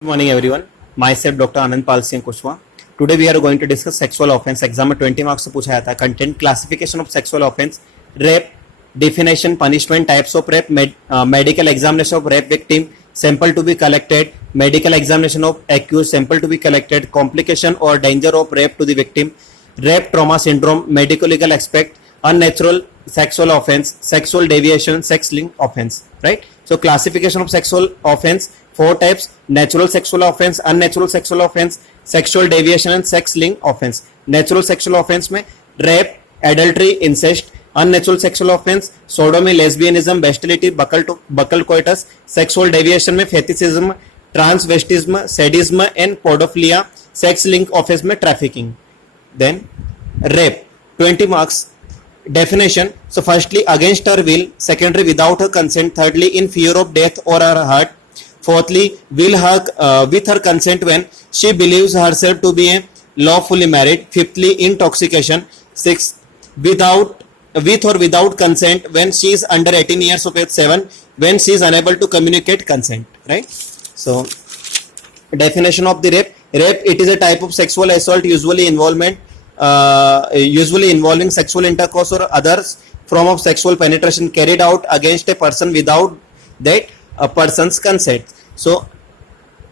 Good morning, everyone. Myself, Dr. Anand Pal Singh Kushwa. Today we are going to discuss sexual offense. Exam में 20 marks से पूछा जाता है. Content, classification of sexual offense, rape, definition, punishment, types of rape, medical examination of rape victim, sample to be collected, medical examination of accused, sample to be collected, complication or danger of rape to the victim, rape trauma syndrome, medical legal aspect, unnatural sexual offense, sexual deviation, sex link offense. Right? So classification of sexual offense. 4 types: natural sexual offense, unnatural sexual offense, sexual deviation and sex link offense. Natural sexual offense में rape, adultery, incest. Unnatural sexual offense sodomy, lesbianism, bestiality, buccal coitus. Sexual deviation में fetishism, transvestism, sadism and pedophilia. Sex link offense में trafficking. Then rape, 20 marks. Definition: so firstly, against her will. Secondly, without her consent. Thirdly, in fear of death or her hurt. Fourthly, with her consent when she believes herself to be lawfully married. Fifthly, intoxication. Sixth, with or without consent when she is under 18 years of age. 7, when she is unable to communicate consent. Right? So, definition of the rape. Rape, it is a type of sexual assault usually involving sexual intercourse or other form of sexual penetration carried out against a person without that a person's consent. So,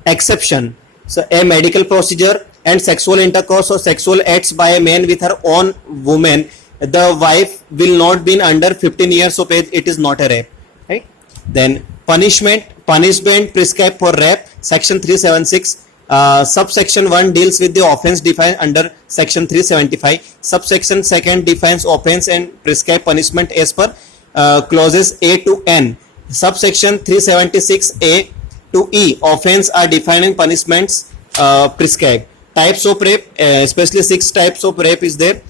exception. So, a medical procedure and sexual intercourse or sexual acts by a man with her own woman, the wife will not be under 15 years of age. It is not a rape. Right? Then punishment prescribed for rape. Section 376. Subsection 1 deals with the offense defined under section 375. Subsection 2 defines offense and prescribed punishment as per clauses A to N. Subsection 376A to E offense are defined in punishments prescribed. Types of rape, especially 6 types of rape is there.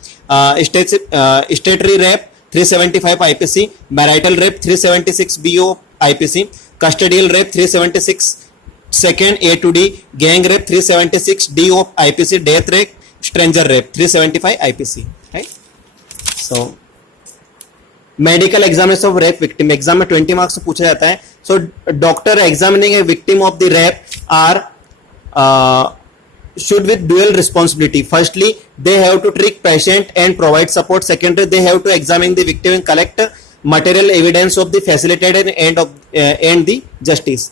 Statutory rape 375 IPC, marital rape 376 BO IPC, custodial rape 376 second A to D, gang rape 376 D of IPC, death rape, stranger rape 375 IPC. Right? So medical examination of rape victim. Exam में 20 marks से पूछा जाता है. So doctor examining a victim of the rape are should with dual responsibility. Firstly, they have to treat patient and provide support. Secondly, they have to examine the victim and collect material evidence of the facilitated and the justice.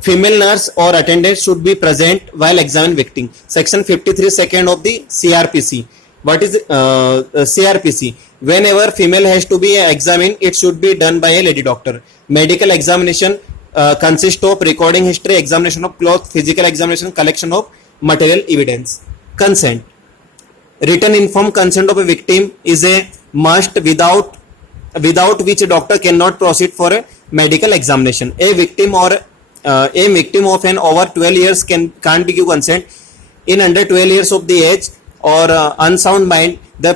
Female nurse or attendant should be present while examining victim. Section 53 second of the CRPC. What is CRPC? Whenever female has to be examined, it should be done by a lady doctor. Medical examination consists of recording history, examination of cloth, physical examination, collection of material evidence. Consent. Written informed consent of a victim is a must, without which a doctor cannot proceed for a medical examination. A victim of an over 12 years can't give consent. In under 12 years of the age or unsound mind, the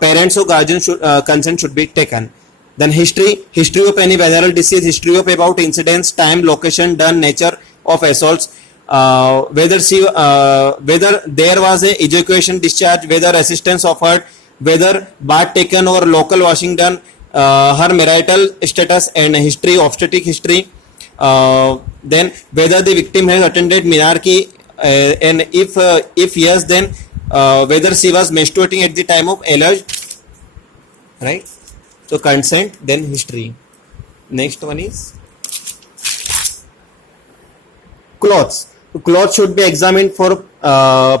parents or guardian consent should be taken. Then history of any venereal disease, history of about incidents, time, location, done, nature of assaults, whether there was a ejaculation discharge, whether assistance offered, whether bath taken or local washing done, her marital status and history, obstetric history, then whether the victim has attended menarche, and if yes, then whether she was menstruating at the time of alleged. Right? So consent, then history. Next one is clothes. Clothes should be examined for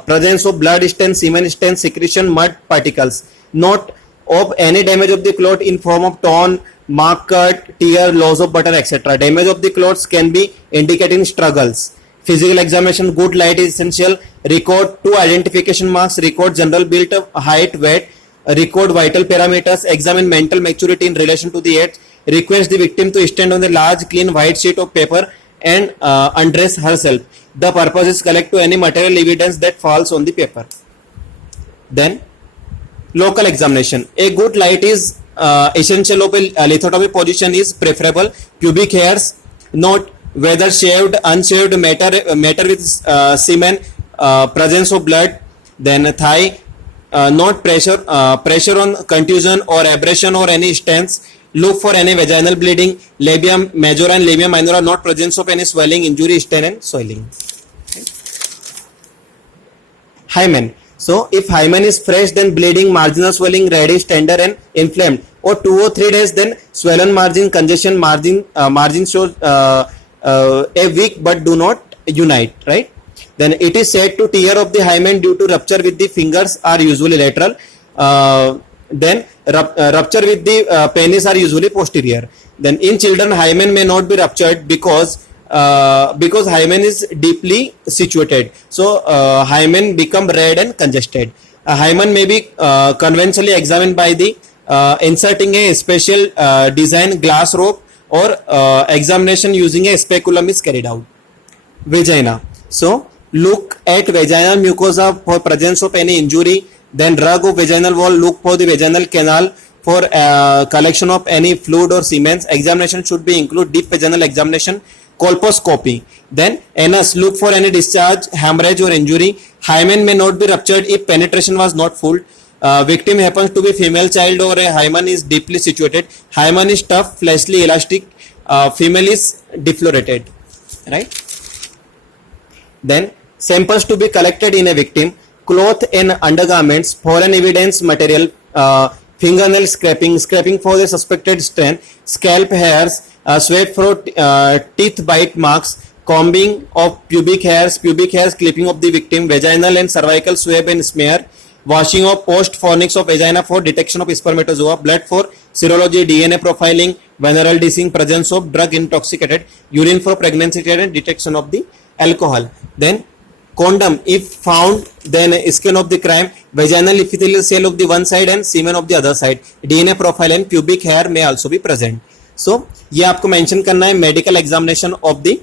presence of blood stains, semen stains, secretion, mud particles. Not of any damage of the cloth in form of torn, mark, cut, tear, loss of butter, etc. Damage of the clothes can be indicating struggles. Physical examination, good light is essential. Record 2 identification marks, record general build, height, weight, record vital parameters, examine mental maturity in relation to the age, request the victim to stand on a large clean white sheet of paper and undress herself. The purpose is collect to any material evidence that falls on the paper. Then local examination. A good light is essential of a lithotomy position is preferable. Pubic hairs, note whether shaved, unshaved, matter with semen, presence of blood. Then thigh, not pressure on contusion or abrasion or any stents. Look for any vaginal bleeding. Labia majora and labia minora, not presence of any swelling, injury, stain and swelling. Hymen. So if hymen is fresh, then bleeding, marginal swelling, reddish, tender and inflamed, or 2 or 3 days, then swollen margin, congestion, margin shows a weak but do not unite, right? Then it is said to tear of the hymen due to rupture with the fingers are usually lateral. Then rupture with the penis are usually posterior. Then in children, hymen may not be ruptured because hymen is deeply situated. So hymen become red and congested. A hymen may be conventionally examined by the inserting a special design glass rope, or examination using a speculum is carried out. Vagina. So look at vaginal mucosa for presence of any injury. Then rug of vaginal wall, look for the vaginal canal for collection of any fluid or semen. Examination should be include deep vaginal examination, colposcopy. Then anus, look for any discharge, hemorrhage or injury. Hymen may not be ruptured if penetration was not full. Victim happens to be female child or a hymen is deeply situated. Hymen is tough, fleshly, elastic. Female is deflorated, right? Then samples to be collected in a victim: cloth and undergarments, foreign evidence material, fingernail scraping for the suspected strain, scalp hairs, sweat for teeth bite marks, combing of pubic hairs, clipping of the victim, vaginal and cervical swab and smear, washing of post fornix of vagina for detection of spermatozoa, blood for serology, DNA profiling, venereal disease, presence of drug intoxicated, urine for pregnancy test and detection of the alcohol. Then condom, if found, then skin of the crime, vaginal epithelial cell of the one side and semen of the other side, DNA profile and pubic hair may also be present. So ये आपको mention करना है medical examination of the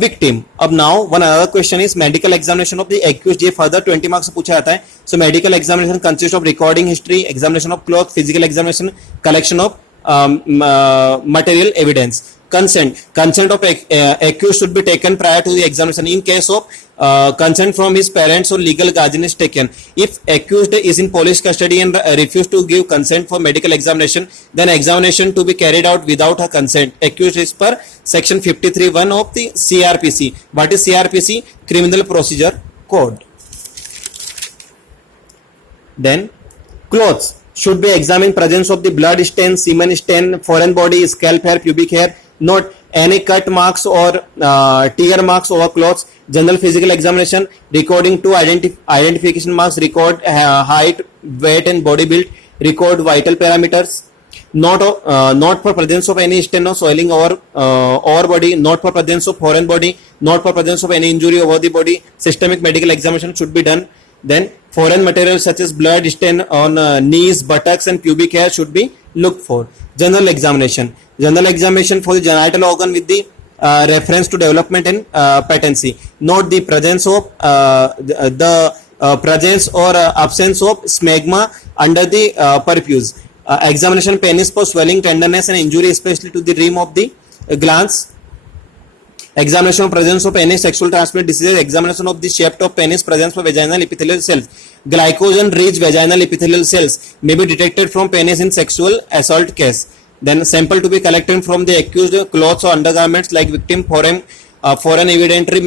victim. अब now one other question is medical examination of the accused. ये further 20 marks से पूछा जाता है. So medical examination consists of recording history, examination of cloth, physical examination, collection of material evidence. Consent of accused should be taken prior to the examination. In case of consent from his parents or legal guardian is taken. If accused is in police custody and refuse to give consent for medical examination, then examination to be carried out without her consent. Accused is per section 53(1) of the CRPC. What is CRPC? Criminal Procedure Code. Then clothes should be examined, presence of the blood stain, semen stain, foreign body, scalp hair, pubic hair, not any cut marks or tear marks over clothes. General physical examination, recording to identification marks, record height, weight and body build, record vital parameters. Not for presence of any stain or soiling over body, not for presence of foreign body, not for presence of any injury over the body. Systemic medical examination should be done. Then foreign material such as blood stain on knees, buttocks and pubic hair should be looked for. General examination for the genital organ with the reference to development and patency. Note the presence of presence or absence of smegma under the purpose. Examination penis for swelling, tenderness and injury, especially to the rim of the glands. Examination of presence of any sexual transmitted diseases. Examination of the shape of penis, presence of vaginal epithelial cells. Glycogen-rich vaginal epithelial cells may be detected from penis in sexual assault case. Then sample to be collected from the accused, clothes or undergarments like victim, foreign evidentiary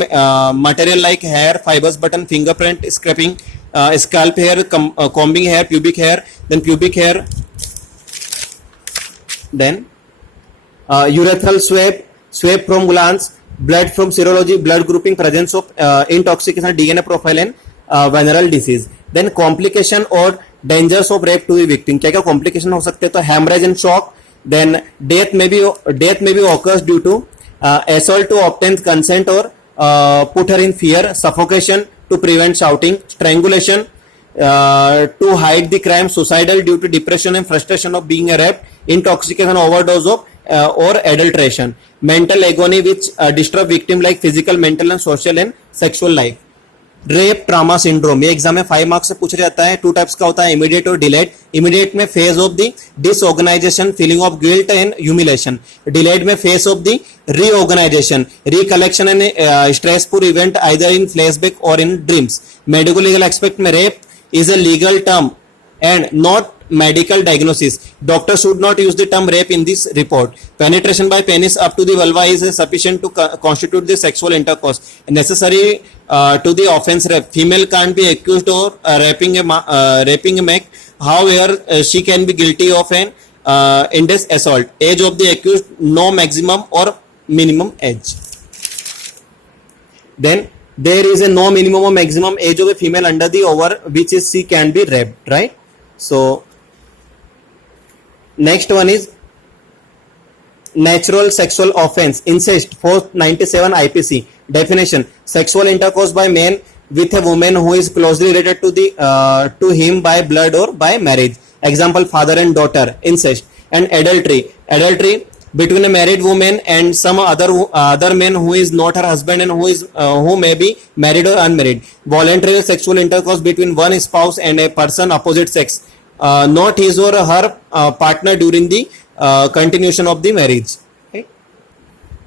material like hair, fibers, button, fingerprint, scraping, scalp hair, combing hair, pubic hair, then pubic hair. Then urethral swab from glands, blood from serology, blood grouping, presence of intoxication, DNA profile and venereal disease. Then complication or dangers of rape to the victim. क्या क्या complication हो सकते हैं? तो hemorrhage and shock. Then death may be occurs due to assault to obtain consent or put her in fear, suffocation to prevent shouting, strangulation to hide the crime, suicidal due to depression and frustration of being raped, intoxication, overdose of or adulteration, mental agony which disturb victim like physical, mental and social and sexual life. Rape trauma syndrome ये exam में 5 marks से पूछा जाता है. 2 types का होता है, immediate और डिलेड. इमीडिएट में phase of the disorganisation, feeling of guilt and humiliation. Delayed में phase of the reorganisation, recollection and stressful event either in flashback और in dreams. Medico legal aspect में rape is a legal term and not medical diagnosis. Doctor should not use the term rape in this report. Penetration by penis up to the vulva is sufficient to constitute the sexual intercourse. Necessary to the offense rape. Female can't be accused of raping a male. However, she can be guilty of an indecent assault. Age of the accused, no maximum or minimum age. Then there is a no minimum or maximum age of a female under the over which is she can be raped, right? So next one is natural sexual offense, incest, 497 IPC. Definition: sexual intercourse by man with a woman who is closely related to him by blood or by marriage. Example: father and daughter, incest. And adultery between a married woman and some other man who is not her husband and who may be married or unmarried. Voluntary sexual intercourse between one spouse and a person opposite sex, not his or her partner during the continuation of the marriage. Okay?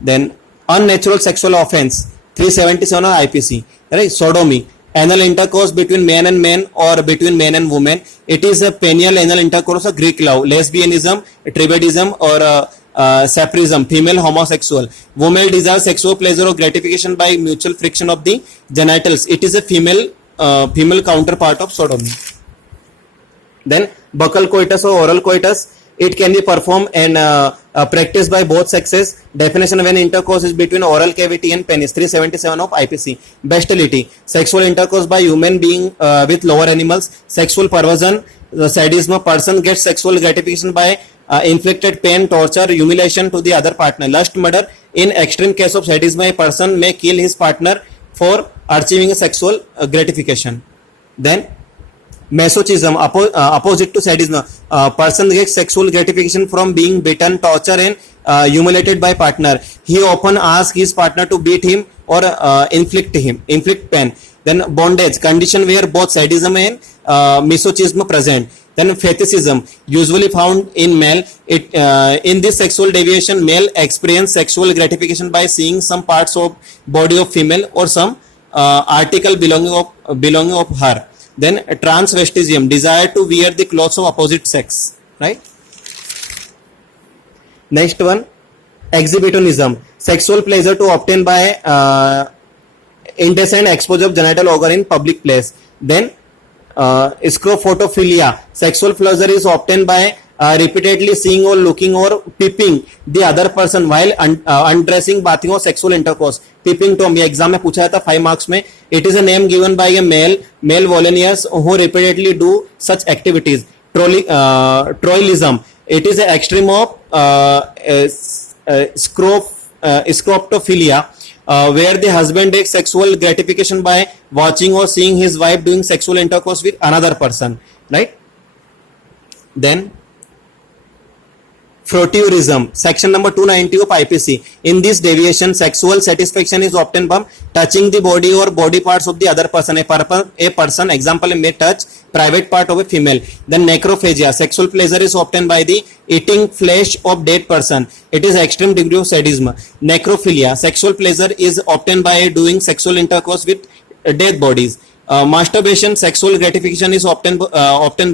Then unnatural sexual offense, 377 IPC, right? Sodomy, anal intercourse between man and man or between man and woman. It is a penial anal intercourse of Greek love, lesbianism, tribadism or saprism, female homosexual. Woman desires sexual pleasure or gratification by mutual friction of the genitals. It is a female counterpart of sodomy. Then buccal coitus or oral coitus, it can be performed and practiced by both sexes. Definition: when intercourse is between oral cavity and penis, 377 of IPC. Bestiality, sexual intercourse by human being with lower animals. Sexual perversion, sadism, a person gets sexual gratification by inflicted pain, torture, humiliation to the other partner. Lust, murder, in extreme case of sadism, a person may kill his partner for achieving a sexual gratification. Then masochism, opposite to sadism, person gets sexual gratification from being beaten, tortured and humiliated by partner. He often asks his partner to beat him or inflict pain. Then bondage, condition where both sadism and masochism present. Then fetishism, usually found in male. In this sexual deviation, male experience sexual gratification by seeing some parts of body of female or some article belonging of her. Then transvestism, desire to wear the clothes of opposite sex, right? Next one, exhibitionism, sexual pleasure to obtain by indecent exposure of genital organ in public place. Then scrophotophilia, sexual pleasure is obtained by repeatedly seeing or looking or peeping the other person while undressing, bathing or sexual intercourse. Peeping tom, ये exam में पूछा था 5 marks में. It is a name given by a male volunteers who repeatedly do such activities. Troilism, it is an extreme of scroptophilia, where the husband takes sexual gratification by watching or seeing his wife doing sexual intercourse with another person, right? Then Frotteurism, section number 290 of IPC. In this deviation, sexual satisfaction is obtained by touching the body or body parts of the other person. A person, example, may touch private part of a female. Then necrophagia, sexual pleasure is obtained by the eating flesh of dead person. It is extreme degree of sadism. Necrophilia, sexual pleasure is obtained by doing sexual intercourse with dead bodies. Masturbation, sexual gratification is obtained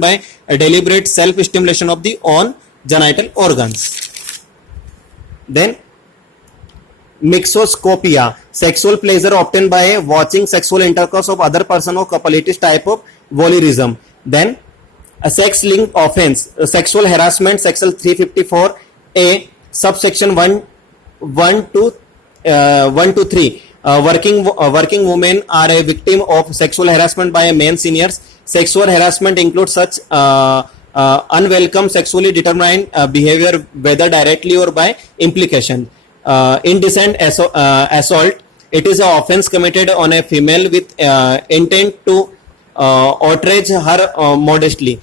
by a deliberate self-stimulation of the own genital organs. Then mixoscopia, sexual pleasure obtained by watching sexual intercourse of other person or couple. It is type of voyeurism. Then a sex linked offense, sexual harassment, section 354A, subsection 1 to 3. Working women are a victim of sexual harassment by a man seniors. Sexual harassment includes such unwelcome sexually determined behavior, whether directly or by implication. Indecent assault, it is an offense committed on a female with intent to outrage her modestly,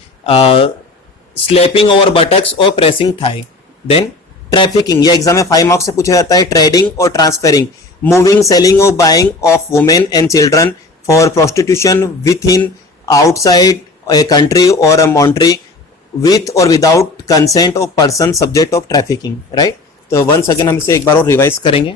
slapping over buttocks or pressing thigh. Then trafficking, ये exam में 5 marks से पूछा जाता है. Trading और transferring, moving, selling और buying of women and children for prostitution with in, outside a country और अ monetary, with or without consent of person subject of trafficking, right? तो once again हम इसे एक बार और रिवाइज करेंगे.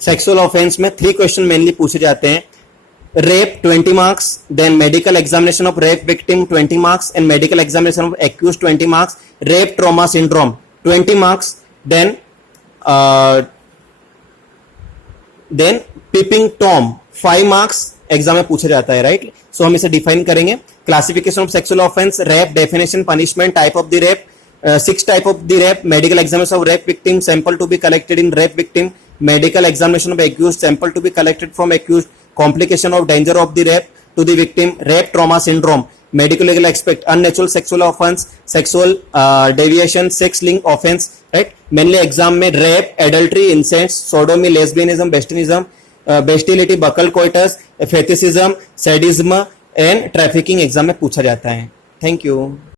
सेक्सुअल ऑफेंस में 3 question mainly पूछे जाते हैं. rape 20 marks, then medical examination of rape victim 20 marks, and medical examination of accused 20 marks, rape trauma syndrome 20 marks, then peeping tom 5 marks exam में पूछा जाता है, राइट. सो हम इसे डिफाइन करेंगे. Classification of sexual offence, rape, definition, punishment, type of the rape, 6 type of the rape, medical examination of rape victim, sample to be collected in rape victim, medical examination of accused, sample to be collected from accused, complication of danger of the rape to the victim, rape trauma syndrome, medical legal aspect, unnatural sexual offense, sexual deviation, sex link offense, right. Mainly exam में rape, adultery, incest, sodomy, lesbianism, bestiality, buccal coitus, fetishism, sadism and trafficking exam में पूछा जाता है. Thank you.